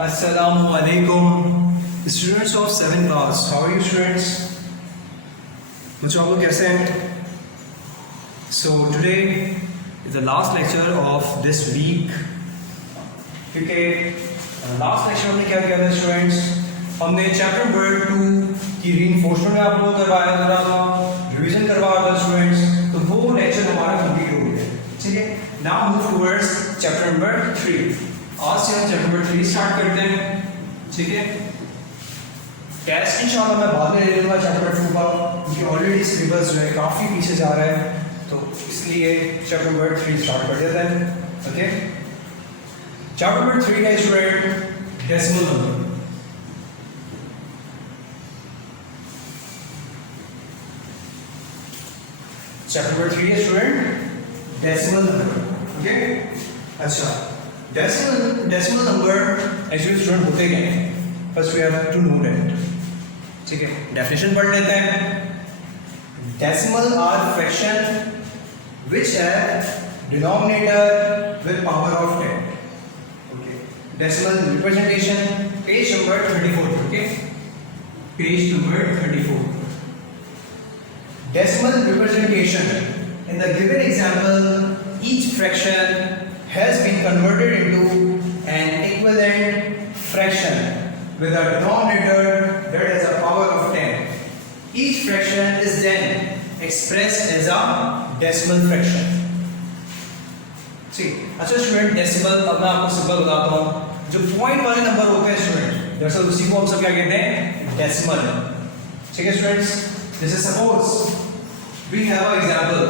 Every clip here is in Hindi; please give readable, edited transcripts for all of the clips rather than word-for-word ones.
Assalamu alaikum, students of 7th class. How are you, students? बच्चों आप लोग कैसे हैं? So today is the last lecture of this week. क्योंकि लास्ट लेक्चर हमने क्या किया था स्टूडेंट्स? हमने चैप्टर नंबर 2 की रीइंफोर्समेंट में आप लोगों को करवाया था, रिवीजन करवाया था स्टूडेंट्स. तो वो लेक्चर हमारा कंप्लीट हो गया. ठीक है, now move towards chapter number 3. आज से हम चैप्टर नंबर 3 स्टार्ट करते हैं. ठीक है, टेस्ट इंशाल्लाह मैं बाद में ले लूँगा चैप्टर 2 का, क्योंकि ऑलरेडी सिलेबस जो है काफ़ी पीछे जा रहा है, तो इसलिए चैप्टर नंबर 3 स्टार्ट कर देते हैं. ओके, चैप्टर नंबर 3 है student decimal number. Chapter number 3 है स्टूडेंट डेसिमल नंबर. ओके, अच्छा, डेसिमल नंबर एक्चुअली स्टूडेंट होते क्या हैं? First we have to know that. ठीक है, डेफिनेशन पढ़ लेते हैं. Decimal are fraction which have denominator with power of 10. Okay, decimal representation, page number 34. Okay, page number 34. Decimal representation. In the given example, each fraction has been converted into an equivalent fraction with a denominator that has a power of 10. Each fraction is then expressed as a decimal fraction. ठीक, अच्छा स्टूडेंट, डेसिमल अब मैं आपको सिंपल बताता हूँ. जो पॉइंट वाले नंबर होते हैं स्टूडेंट, दरअसल उसी को हम सब क्या कहते हैं? डेसिमल. ठीक है स्टूडेंट्स, जैसे suppose we have a example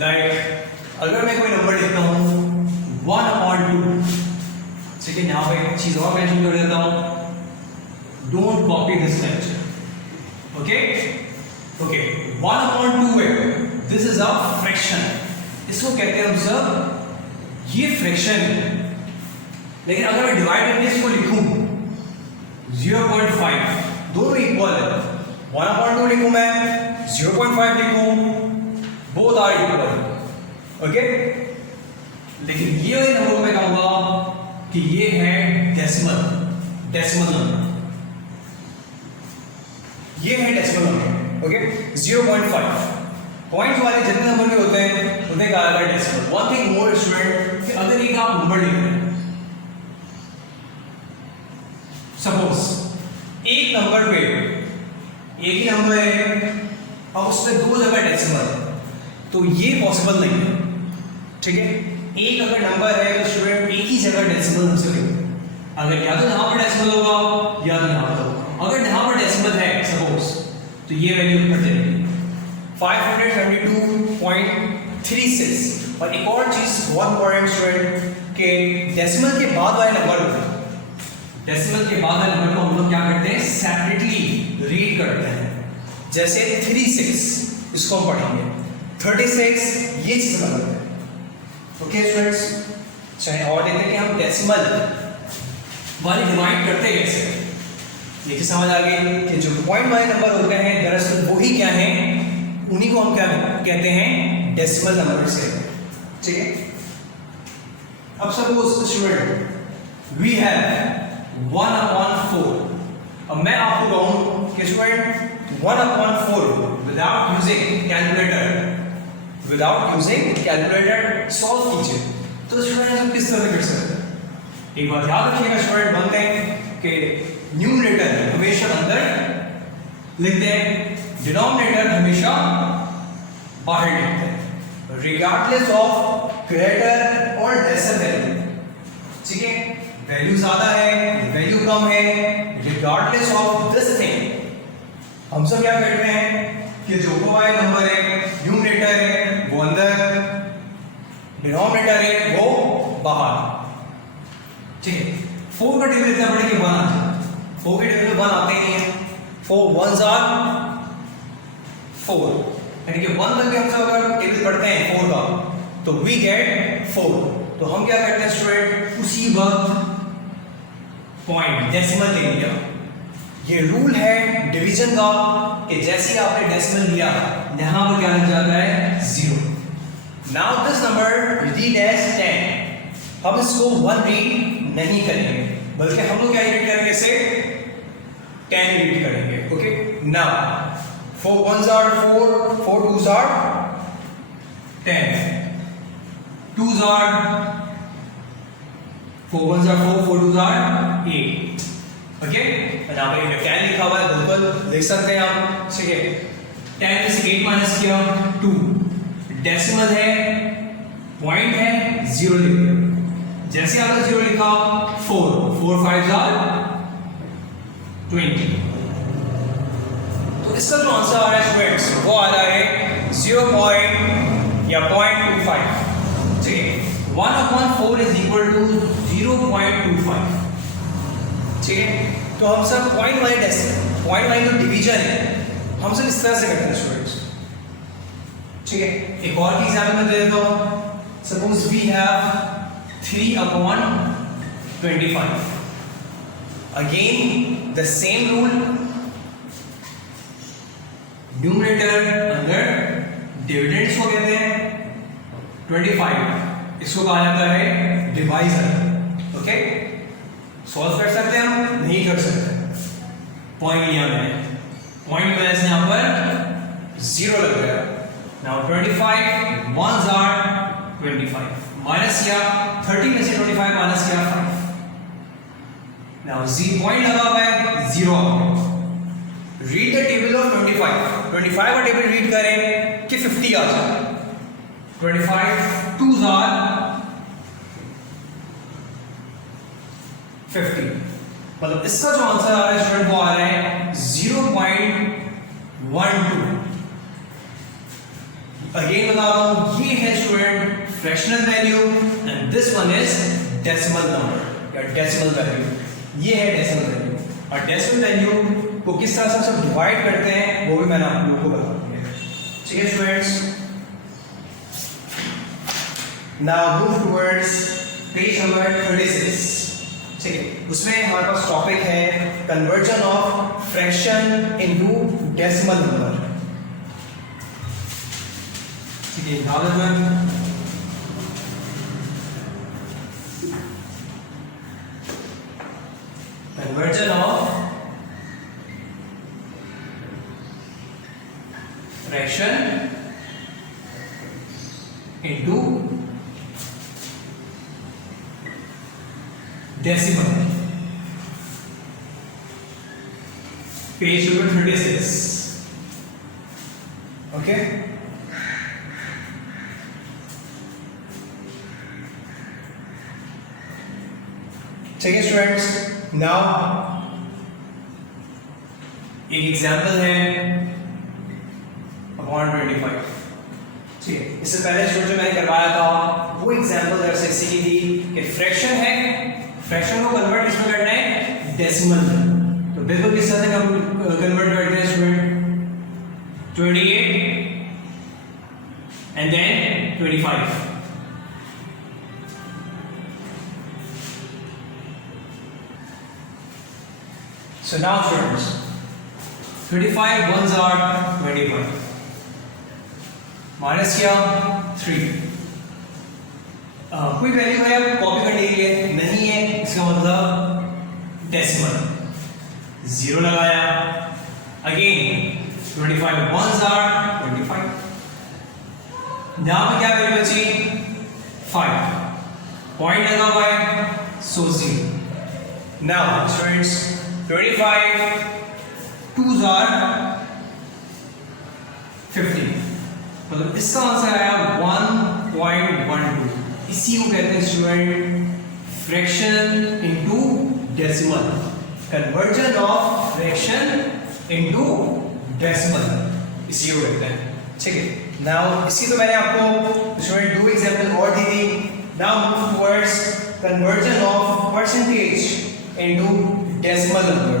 like, अगर मैं कोई नंबर लिखता हूँ 1/2. ठीक है, यहाँ पे एक चीज और मेंशन कर देता हूँ, don't copy this lecture. Okay okay, 1/2 है, दिस इज अ फ्रैक्शन. इसको कहते हैं हम सब ये फ्रैक्शन. लेकिन अगर मैं डिवाइड करके इसको लिखूं 0.5, दोनों इक्वल है. 1/2 लिखूं मैं, 0.5 लिखूं, बोथ आर इक्वल. ओके, लेकिन ये वाले नंबर को मैं कहूंगा कि ये है डेसिमल नंबर. ये है डेसिमल नंबर. ओके, 0.5 पॉइंट वाले जितने नंबर भी होते हैं उतने का आएगा decimal. One thing more student, कि अगर एक आप नंबर लिख रहे हैं, सपोज एक नंबर पे एक ही नंबर है, अब उसमें दो जगह डेसिमल, तो ये पॉसिबल नहीं है. ठीक है, एक अगर नंबर है तो स्टूडेंट एक ही जगह डेसिमल हमसे लिखो. अगर या तो यहां पर डेसिमल होगा या यहां पर होगा. अगर यहां पर डेसिमल है सपोज, तो ये वैल्यू ऊपर चलेगी 572.36. और एक और चीज बहुत इंपॉर्टेंट स्टूडेंट, के डेसिमल के बाद वाले नंबर को हम लोग क्या करते हैं? सेपरेटली रीड करते हैं. जैसे 36, इसको हम पढ़ेंगे 36, ये चीज अलग है. ओके स्टूडेंट्स, चाहे और देखते हैं कि हम डेसिमल वाले डिवाइड करते कैसे. देखिए समझ आ गई कि जो पॉइंट वाले नंबर होते हैं दरअसल वही क्या हैं, उन्हीं को हम क्या कहते हैं? डेसिमल नंबर से. ठीक है, अब सपोज स्टूडेंट वी हैव 1/4. अब मैं आपको कहूं कि student 1/4 without using calculator solve कीजिए. तो स्टूडेंट हम किस तरह कर सकते हैं? एक बात याद रखिएगा स्टूडेंट, वन थिंग कि न्यूमरेटर हमेशा अंदर लिखते हैं, डिनोमिनेटर हमेशा बाहर लिखते हैं, रिगार्डलेस ऑफ ग्रेटर और लेसर वैल्यू. ठीक है, वैल्यू ज्यादा है, वैल्यू कम है, रिगार्डलेस ऑफ दिस थिंग, हम सब क्या करते हैं कि जो कोई नंबर है, न्यूमरेटर है वो अंदर, डिनोमिनेटर है वो बाहर. ठीक है, 4 का टेबल इतना बड़ा कि 1 आ जाए. 4 के टेबल 1 आते ही हैं. 4 1s are 4, यानी कि 1 करके हम सब अगर टेबल पढ़ते हैं 4 का, तो वी गेट 4. तो हम क्या करते हैं स्टूडेंट, उसी वक्त पॉइंट डेसिमल ले लिया. ये रूल है डिवीजन का कि जैसे ही आपने डेसिमल लिया, यहां पर क्या लग जाता है? 0. Now this number read as 10. हम इसको 1 रीड नहीं करेंगे, बल्कि हम लोग क्या रीड करेंगे, इसे 10 रीड करेंगे. Okay, now 4 1s are 4, 4 2s are 10, 2s are 4 1s are 4, 4 2s are 8. Okay, यहाँ पे 10 लिखा हुआ है, बिल्कुल देख सकते हैं आप. ठीक है, 10 में से 8 माइनस किया 2, डेसिमल है, पॉइंट है, 0 लिख दिया. जैसे आपने 0 लिखा 4 4 5 20. तो इसका जो आंसर आ रहा है स्टूडेंट्स, वो आ रहा है 0 या 0.25. ठीक है, 1/4 इज इक्वल टू 0.25. ठीक है, तो हम सब पॉइंट वाइज जो डिवीजन है हम सब इस तरह से करते हैं स्टूडेंट्स. ठीक है, एक और एग्जाम्पल मैं दे देता हूं. Suppose we have 3/25. Again the same rule, numerator अंदर डिविडेंड्स को कहते हैं 25, इसको कहा जाता है डिवाइजर. ओके, सॉल्व कर सकते हैं हम, नहीं कर सकते. पॉइंट लिया मैंने, पॉइंट की वजह से यहां पर 0 लग गया. नाउ 25 1s are 25, माइनस किया 30 में से 25 माइनस किया 5. नाउ पॉइंट लगा हुआ है 0. रीड द टेबल ऑफ 25 का टेबल रीड करें कि 50 आ जाए. 25 2s are 50. मतलब इसका जो आंसर आ रहा है स्टूडेंट, वो आ रहा है 0.12. अगेन बता रहा हूं, ये है student fractional value and this one is decimal number या डेसिमल वैल्यू. ये है डेसिमल वैल्यू, और डेसिमल वैल्यू को किस तरह से सब डिवाइड करते हैं वो भी मैंने आप लोगों को बता दिया. ठीक है students, now move towards page number 36. ठीक है, उसमें हमारे पास टॉपिक है conversion of fraction into decimal number. ठीक है, conversion of fraction into decimal. Page number 36. Okay, ठीक है स्टूडेंट्स. नाउ एक एग्जांपल है अपॉन 25. ठीक है, इससे पहले जो मैंने करवाया था वो एग्जांपल जैसे इसी की थी कि फ्रैक्शन है, फ्रैक्शन को कन्वर्ट इसमें करना है डेसिमल में. तो बिल्कुल किस तरह से कन्वर्ट करते हैं student, 28 and then 25. So now students, 35 1s are 25. Minus किया 3. कोई वैल्यू है आप कॉपी करने के लिए नहीं है, इसका मतलब डेसिमल. 0 लगाया. Again 25 1s are 25. यहां पे क्या वैल्यू बची 5. पॉइंट लगा हुआ है, सो 0. Now students 25 2s are 50. मतलब इसका आंसर आया 1.12. इसी को कहते हैं student fraction into decimal. Conversion of fraction into decimal, इसी को कहते हैं. ठीक है, नाउ इसी तो मैंने आपको स्टूडेंट 2 एग्जांपल और दी थी. Now move towards conversion of percentage into decimal number.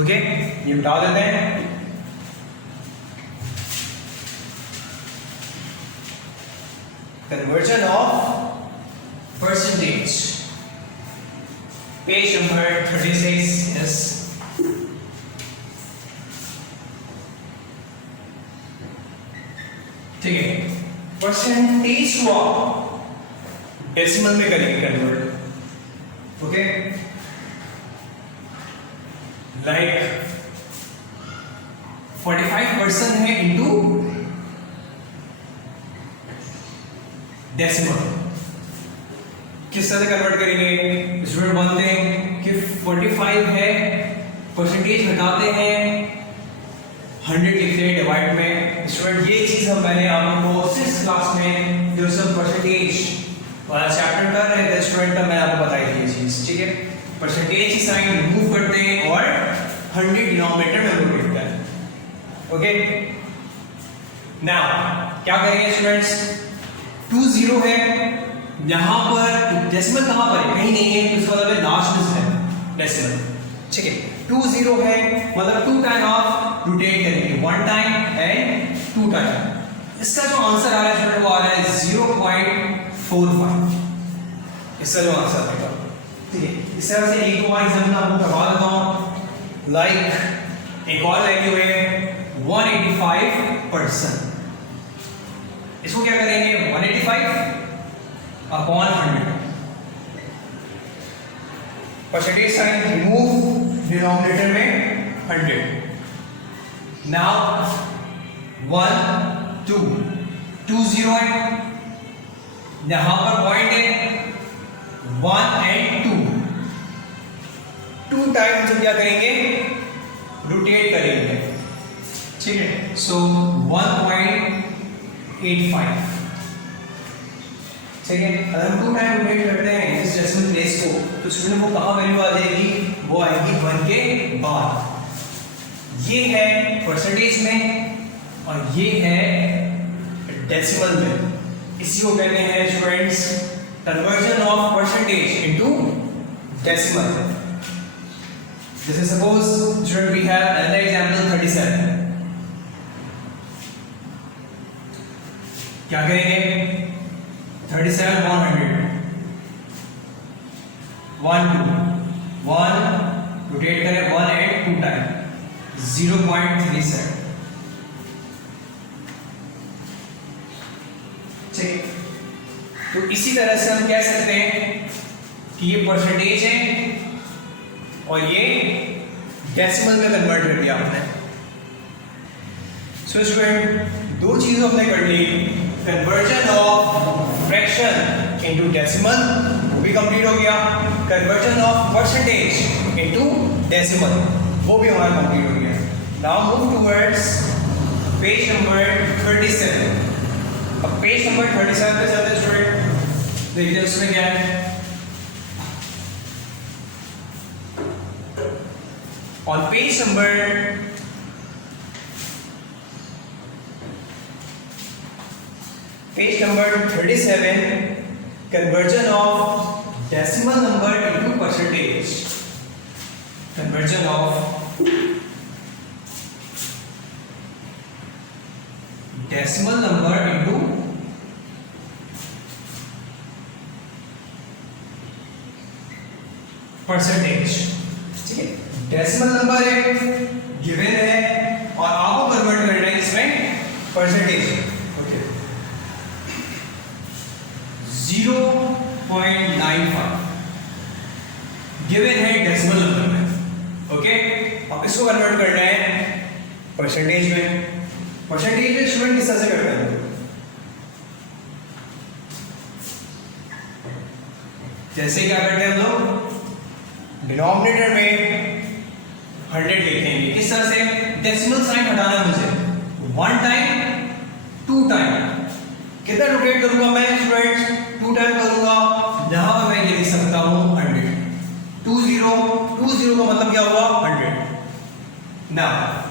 Okay, ये बता देते हैं. Conversion of percentage, page number 36. Yes, ठीक है. परसेंटेज हुआ डेसिमल में करेंगे कन्वर्ट, ओके, लाइक 45% है इंटू डेसिमल। किस तरह से कन्वर्ट करेंगे? स्टूडेंट बोलते हैं कि 45 है, परसेंटेज हटाते हैं, 100 लिखते हैं डिवाइड में। स्टूडेंट ये चीज हम मैंने आपको 6th क्लास में जो सब परसेंटेज वाला चैप्टर कर रहे थे स्टूडेंट, तब मैंने आपको बताई थी ये चीज, ठीक है। परसेंटेज की साइन रिमूव करते हैं और 100 डिनोमिनेटर में लोग लिखते हैं, ओके। नाउ क्या करेंगे स्टूडेंट्स? 20 है, यहां पर डेसिमल कहां पर है? कहीं नहीं है, तो इसका मतलब लास्ट है डेसिमल, ठीक है। 20 है मतलब 2 टाइम आप रोटेट करेंगे, 1 टाइम एंड 2 टाइम। इसका जो आंसर आ रहा है स्टूडेंट वो आ रहा है 0.45, इसका जो आंसर आएगा, ठीक है। इस तरह से एक और एग्जांपल आपको करवा देता हूं, लाइक एक और वैल्यू है 185%। इसको क्या करेंगे? 185 upon 100, percentage sign remove, denominator में 100। नाउ 1 2 20 है, यहां पर पॉइंट है 1 एंड 2 टाइम हम क्या करेंगे? रोटेट करेंगे, ठीक है। सो 1.85, ठीक है। अगर हम 2 टाइम रोटेट करते हैं इस डेसिमल प्लेस को, तो स्टूडेंट वो कहां वैल्यू आ जाएगी? वो आएगी 1 के बाद। ये है परसेंटेज में और ये है डेसिमल में। इसी को कहते हैं students conversion of percentage into decimal. जैसे suppose student we have another example 37। क्या करेंगे? 37 100 1 2 1 रोटेट करें 1 एंड 2 टाइम 0.37, ठीक। तो इसी तरह से हम कह सकते हैं कि ये परसेंटेज है और ये डेसिमल में कन्वर्ट कर दिया आपने। सो स्टूडेंट 2 चीजें हमने कर ली, conversion of fraction into decimal वो भी कंप्लीट हो गया, conversion of percentage into decimal वो भी हमारा कंप्लीट हो गया। Now move towards page number 37। अब पेज नंबर 37 पे चलते हैं स्टूडेंट, देखिए उसमें क्या है। On page number 37, conversion of decimal number into percentage. Conversion of decimal number into percentage, ठीक है। डेसिमल नंबर है, गिवन है और आपको कन्वर्ट करना है इसमें परसेंटेज, ओके। 0.95 गिवन है डेसिमल नंबर में, ओके। अब इसको कन्वर्ट करना है परसेंटेज में। परसेंटेज में स्टूडेंट किस तरह से करते हैं? जैसे क्या करते हैं हम लोग, डिनोमिनेटर में 100 लिखेंगे। किस तरह से? डेसिमल साइन हटाना है मुझे, 1 टाइम 2 टाइम। कितना रोटेट करूंगा मैं स्टूडेंट्स? 2 टाइम करूंगा, जहां पर मैं ये लिख सकता हूं 100। 20 का मतलब क्या हुआ? 100। नाउ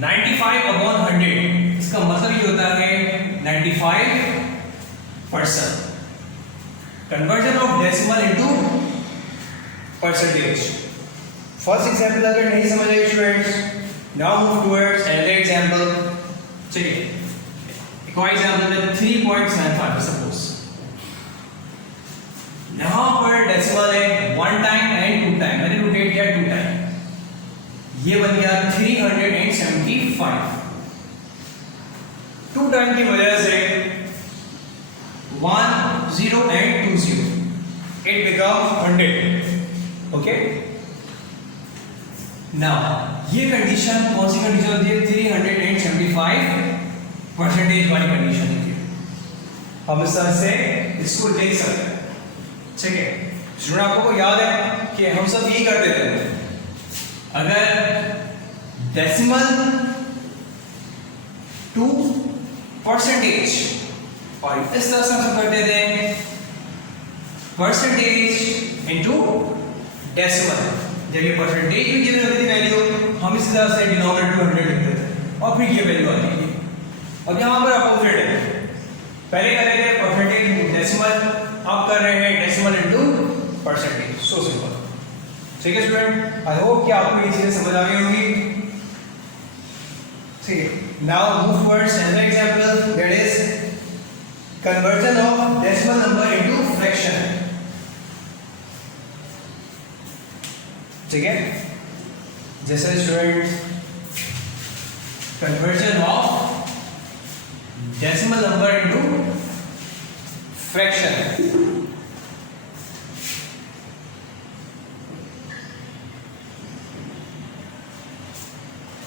95 अपॉन 100, इसका मतलब ये होता है 95%। Conversion of decimal into percentage. First example अगर नहीं समझ आए students, now move towards another example, ठीक है। एक और एग्जांपल है 3.75 सपोज। यहां पर डेसिमल है 1 टाइम एंड 2 टाइम, मैंने रोटेट किया 2 टाइम, ये बन गया 375। 2 टाइम की वजह से 1 0 and 2 0. It becomes 100. Okay. Now ये कंडीशन कौन सी कंडीशन होती है? 375 परसेंटेज वाली कंडीशन होती है। हम इस तरह से इसको लिख सकते हैं। ठीक है स्टूडेंट, आपको याद है कि हम सब यही करते थे, अगर डेसिमल टू परसेंटेज और इस तरह से हम करते थे परसेंटेज इनटू डेसिमल। जब ये परसेंटेज में गिवन होती थी वैल्यू, हम इस तरह से डिनोमिनेटर 100 लिखते थे और फिर ये वैल्यू आती है। अब यहाँ पर अपोजिट है, पहले कर रहे थे परसेंटेज डेसिमल, अब कर रहे हैं decimal into percentage. So simple. ठीक है स्टूडेंट, आई होप कि आपको ये चीजें समझ आ गई होंगी। ठीक है, now move towards another example, that is conversion of decimal number into fraction. ठीक है, जैसे student conversion of decimal number into fraction.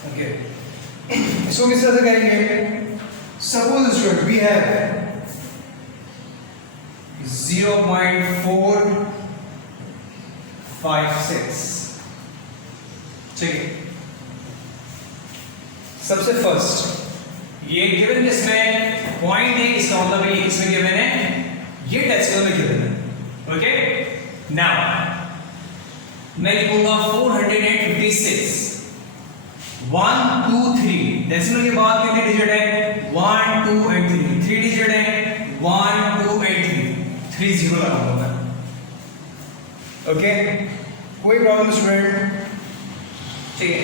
Okay, इसको किस तरह से करेंगे? Suppose student we have 0.456। ठीक है, सबसे फर्स्ट ये गिवन किसमें पॉइंट है, इसका मतलब ये किसमें गिवन है? ये डेसिमल में गिवन है। ओके, नाउ मैं लिखूंगा 456। 1 2 3 डेसिमल के बाद कितने डिजिट है? 1 2 एंड 3 डिजिट है। 1 2 एंड 3 0 लगाऊंगा मैं। ओके, कोई प्रॉब्लम स्टूडेंट? ठीक है,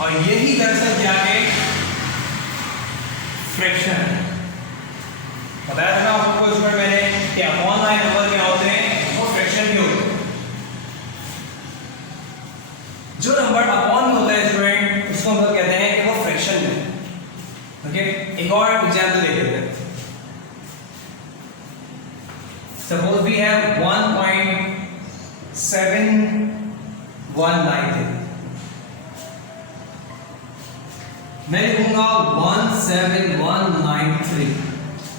और यही दरअसल क्या है? फ्रैक्शन। बताया था ना आपको इसमें मैंने कि अपॉन वाले नंबर क्या होते हैं, वो फ्रैक्शन के होते हैं। जो नंबर अपॉन में होता है स्टूडेंट, उसको हम लोग कहते हैं कि वो फ्रैक्शन है। ओके, एक और एग्जांपल देख लेते हैं। Suppose we have 1.7193। मैं लिखूंगा 17193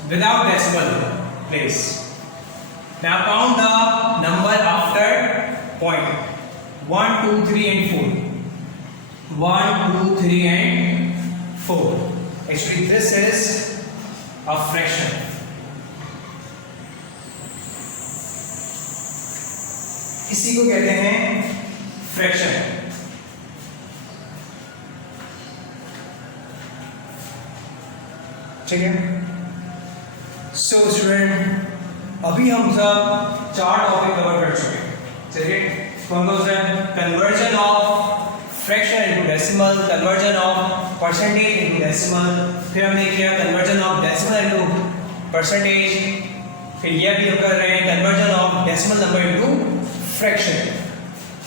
without decimal place. Now count the number after point. 1 2 3 and 4. 1 2 3 and 4. Actually this is a fraction. इसी को कहते हैं फ्रैक्शन। ठीक है, सो स्टूडेंट अभी हम सब 4 टॉपिक कवर कर चुके हैं। चलिए, कौन कौन से? Conversion of fraction into decimal, conversion of percentage into decimal, फिर हमने किया conversion of decimal into percentage, फिर ये भी हम कर रहे हैं conversion of decimal number into fraction.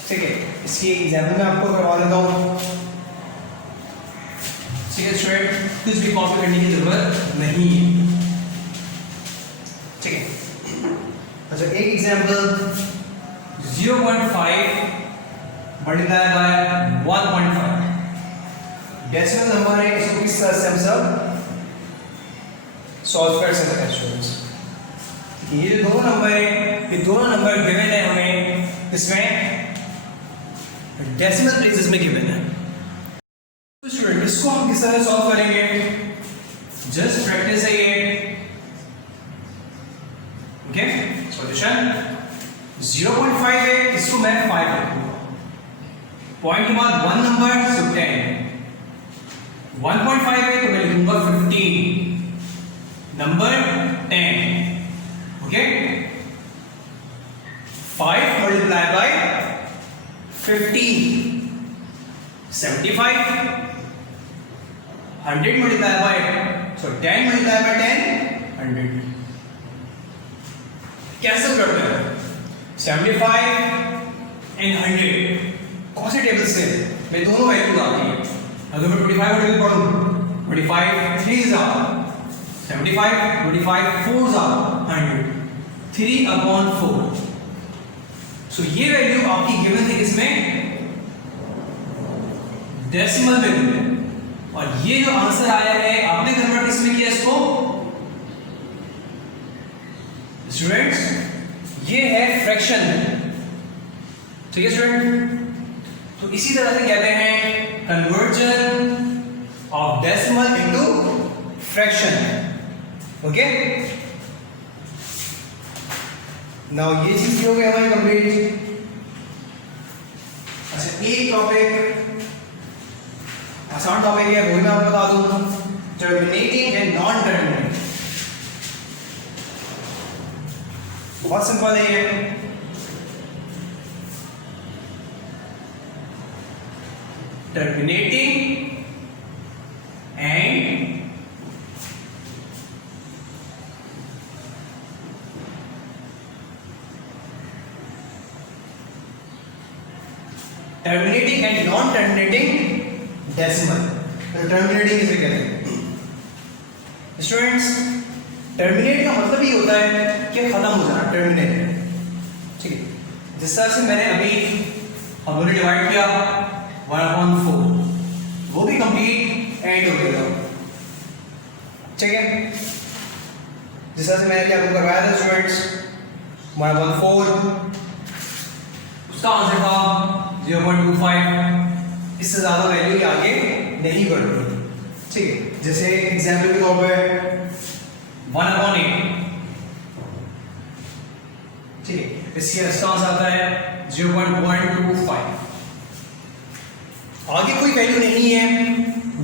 ठीक है, इसकी एग्जांपल मैं आपको करवा देता हूँ। ठीक है स्टूडेंट, कुछ भी कॉपी करने की जरूरत नहीं है। ठीक है, अच्छा एक example 0.5 multiply by 1.5 decimal number है, इसको किस तरह से हम सब सॉल्व कर सकते हैं स्टूडेंट्स? ये जो दोनों नंबर है, ये दोनों नंबर गिवन है हमें इसमें डेसिमल प्लेसेस में गिवन है। तो स्टूडेंट इसको हम किस तरह सॉल्व करेंगे? जस्ट प्रैक्टिस है ये। ओके, सॉल्यूशन 0.5 है, इसको मैं 5 रखूंगा। पॉइंट के बाद 1 नंबर, सो 10। 1.5 है तो मैं लिखूंगा 15 number 10। Okay, 5 multiply by 15 75। 100 multiply by 10 multiply by 10 100। कैसे करते हैं? 75 एंड 100 कौन से टेबल से? मैं दोनों वैल्यूज आती है। अगर मैं 25 का टेबल पढ़ूं, 25 3s are 75, 25 4s are 100। 3/4। सो ये वैल्यू आपकी गिवन थी किसमें, डेसिमल वैल्यू में, और ये जो आंसर आया है आपने कन्वर्ट किसमें किया इसको स्टूडेंट्स, ये है फ्रैक्शन में। ठीक है स्टूडेंट, तो इसी तरह से कहते हैं conversion of decimal into fraction. Okay, now ये चीज हो गई हमारी कंप्लीट। अच्छा, एक टॉपिक आसान टॉपिक है, वो भी मैं आपको बता दूं, टर्मिनेटिंग एंड नॉन टर्मिनेटिंग। बहुत सिंपल है ये। Terminating and terminating and non terminating decimal. Terminating इसे कहते हैं स्टूडेंट्स, टर्मिनेट का मतलब ही होता है कि खत्म हो जाना, टर्मिनेट। ठीक है, जिस तरह से मैंने अभी हम लोगों ने डिवाइड किया 1/4, वो भी कंप्लीट एंड हो गया। ठीक है, जिस तरह से मैंने आपको करवाया था स्टूडेंट्स 1/4, उसका आंसर था 0.25, इससे ज्यादा वैल्यू के आगे नहीं बढ़ती। ठीक है, जैसे एग्जाम्पल के तौर पर 1/8। ठीक है, इसकी आंसर आता है 0.125। आगे कोई वैल्यू नहीं है,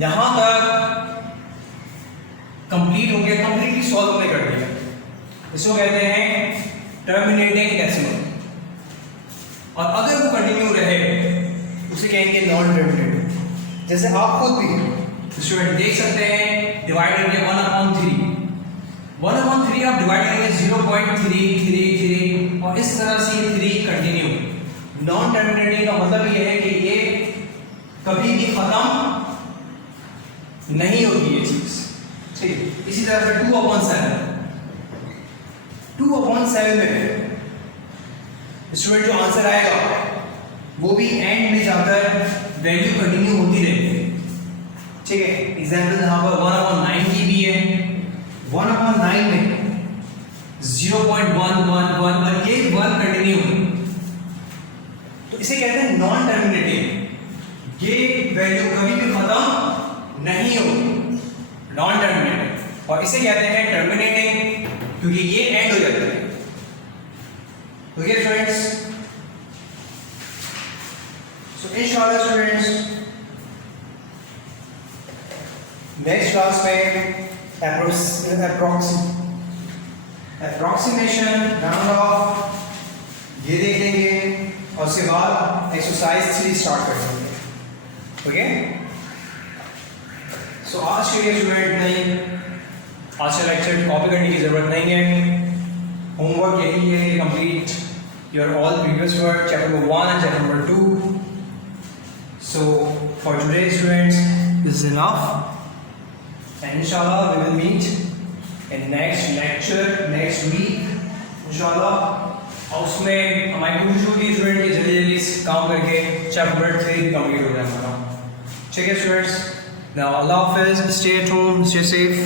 यहां तक कंप्लीट हो गया, कंप्लीटली सॉल्व हमने कर दिया। इसको कहते हैं टर्मिनेटिंग डेसिमल, और अगर वो कंटिन्यू रहे उसे कहेंगे नॉन टर्मिनेटिंग। जैसे आप खुद भी स्टूडेंट देख सकते हैं, डिवाइड करेंगे 1/3, 1/3 आप डिवाइड करेंगे 0.333, और इस तरह से 3 कंटिन्यू। नॉन टर्मिनेटिंग का मतलब ये है कि ये कभी भी खत्म नहीं होगी ये चीज। ठीक, इसी तरह से 2/7 में स्टूडेंट जो आंसर आएगा वो भी एंड में जाकर वैल्यू कंटिन्यू होती रहेगी। ठीक है, एग्जाम्पल यहां पर 1/9 की भी है, 1/9 में 0.111 और ये 1 कंटिन्यू, तो इसे कहते हैं नॉन टर्मिनेटिंग। ये वैल्यू कभी भी खत्म नहीं होगी, नॉन टर्मिनेटिंग। और इसे कहते हैं टर्मिनेटिंग क्योंकि ये एंड हो जाता है। ओके स्टूडेंट्स, सो इंशाल्लाह स्टूडेंट्स नेक्स्ट क्लास में अप्रोक्सीमेशन, राउंड ऑफ, ये देख लेंगे, और उसके बाद एक्सरसाइज 3 स्टार्ट कर देंगे। ओके, सो आज के लिए स्टूडेंट नहीं, आज का लेक्चर कॉपी करने की जरूरत नहीं है। होमवर्क यही है, complete your all previous work, chapter number 1 and chapter number 2. So for today students this is enough, and inshallah we will meet in next lecture next week inshallah। और उसमें हमारी कोशिश होगी स्टूडेंट की जल्दी जल्दी काम करके चैप्टर 3 कंप्लीट हो जाए हमारा। ठीक है students, now Allah Hafiz, stay at home, stay safe।